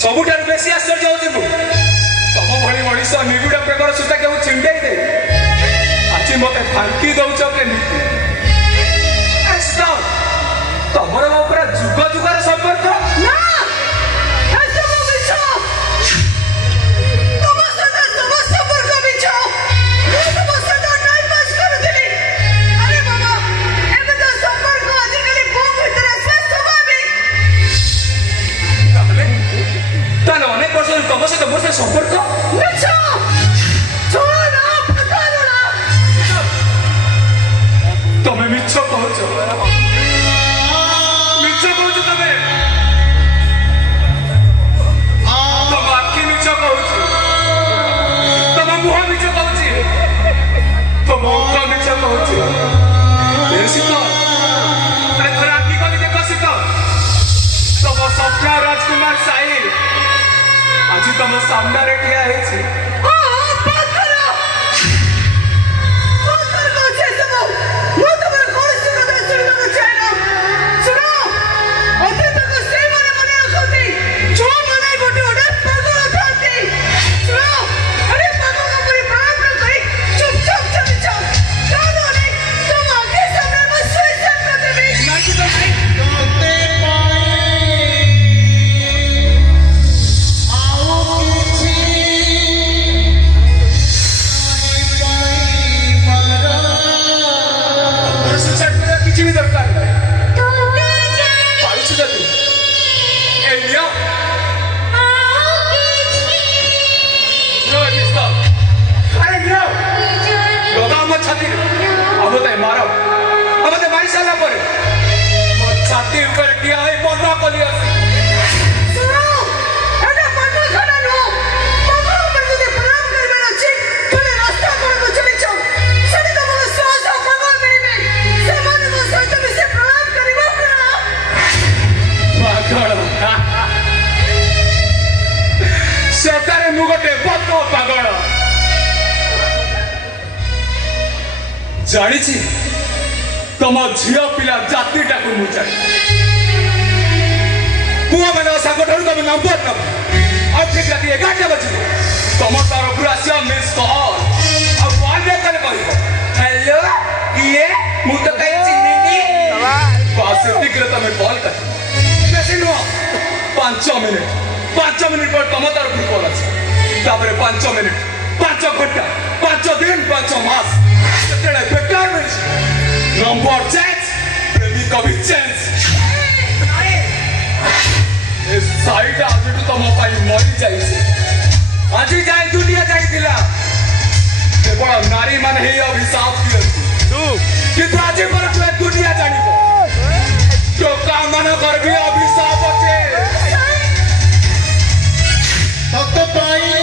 सबुठार बेसी आश्चर्य होती तुम भली मनीष निबिड़ प्रकार सूता के छिंडे दे आज मत फांकी दौच केमती तमर पूरा जुग जुगार संपर्क तुम सहित मोर से संपर्क तुम मिछ कहच तमें तुम आखि मिछ कहूच तुम मुह मिछ कहूच तुम मुख मिछ कहूच आखि कवि देख शीत तुम सख्या राजकुमार साहिल आज तुम सामने ठिया है मारी सारा छाती टिया बर्मा कली सतारे मु गोटे बद पागल जानी तुम झील पिला जातिटा को मुझे पुआ मैंने साग ठार तुम नंबर नब और ठीक रात 11 बजे तुम तरफ आस मिस कॉल और कॉल बैक कर हेलो ये मु तो कहीं चिन्हिनी बस शीघ्र तुम कॉल कर बेसी नुह 5 मिनट पर तुम तरफ कॉल अच्छे 5 मिनट 5 घंटा 5 दिन 5 मास बेकार नंबर चेंज प्रेमी कभी चेंज इस साइड तुम मरी जाइए आज जाए दुनिया जाइला केवल नारी मान ही अभिशाप दियंती किंतु आज पर तू दुनिया जानिबो जो काम मन कर भी अभिशाप अछे तत पाई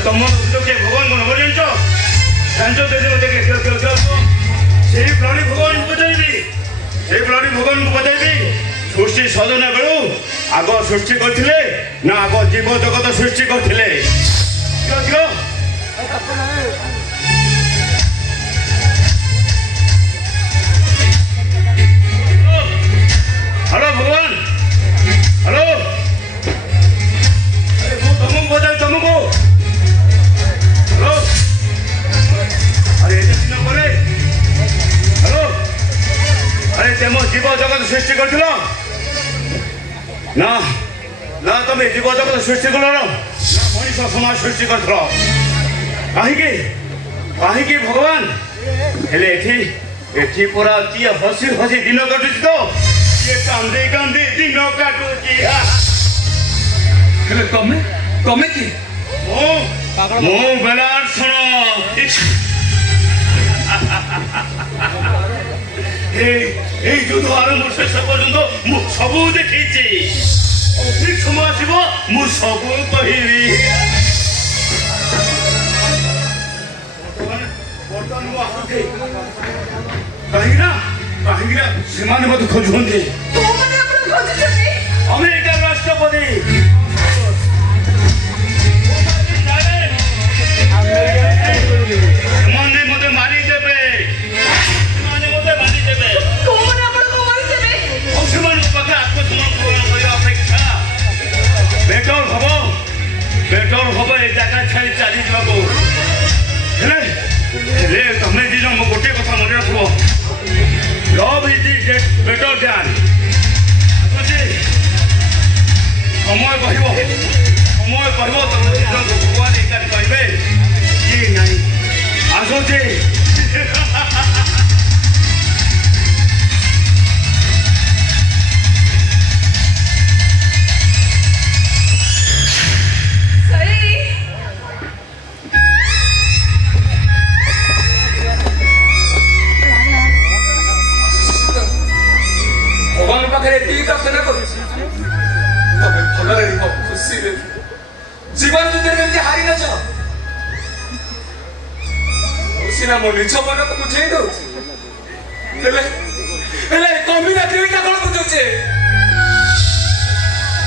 तुम लोग भगवान को नंबर जानचो से प्राणी भगवान को बताइबी से प्राणी भगवान को बताइबी सृष्टि सदना बेलू आग सृष्टि करथिले ना आग जीव जगत सृष्टि करथिले हेलो भगवान हेलो तुमको बताए तुमको हेलो अरे दिन पर हेलो अरे तुम जीव जगत सृष्टि कर ना ना तुम जीव जगत सृष्टि कर मनीष समाज सृष्टि कर कहीं भगवान हेले एठी पूरा किए हसी हसी दिन कटुच तो ये कांदे कांदे दिन काटुची हेले तमे की मो बेलार सुनो ए युद्ध आरंभ शेष पर्यंत मु सबू देखिछि ठीक समय आसीबो मु सबू कहिबी वर्तमान मु आसुथे कहीं ना ସେମାନେ ମତେ ଖୋଜୁଛନ୍ତି କୋଉମାନେ ଆପଣ ଖୋଜୁଛନ୍ତି ଆମେରିକା ରାଷ୍ଟ୍ରପତି ସେମାନେ ମତେ ମାରିଦେବେ କୋଉମାନେ ଆପଣଙ୍କୁ ମାରିଦେବେ ଆଉ ସେମାନଙ୍କ ପାଖେ ଆତ୍ମସମ୍ମାନ ପୂରଣ କରିବା ଅପେକ୍ଷା ବେଟର ହବ ଏ ଜାଗା ଛାଡ଼ି ଚାଲିଯିବାକୁ ହେଲେ ତମେ ଦି ଜଣ ଗୋଟିଏ କଥା ମନେ ରଖିବ love is the better than ସମୟ କହିବ ତମେ ଦି ଜଣ ଭଗବାନ ଏକାଠି କହିବେ କି ନାହିଁ ଆସୁଛି जीवन जुद्धे हारी न जाओ मो निज मन को बुझे कमिला दुईटा कौन बुझे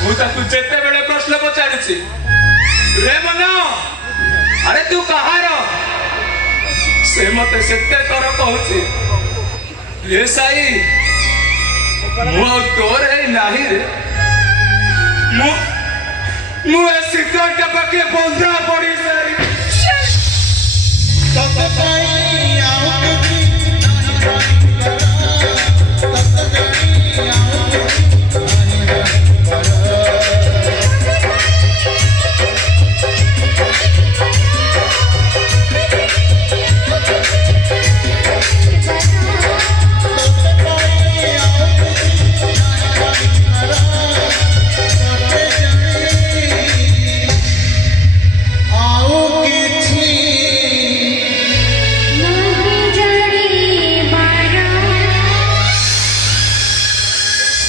मुझे बेले प्रश्न पचारि रे मन अरे तू कहार से मत से कहूँ रे साई मु तोर है नहीं रे मुझे सिद्धार्थ पाके बंधा पड़ी सारी तत पाई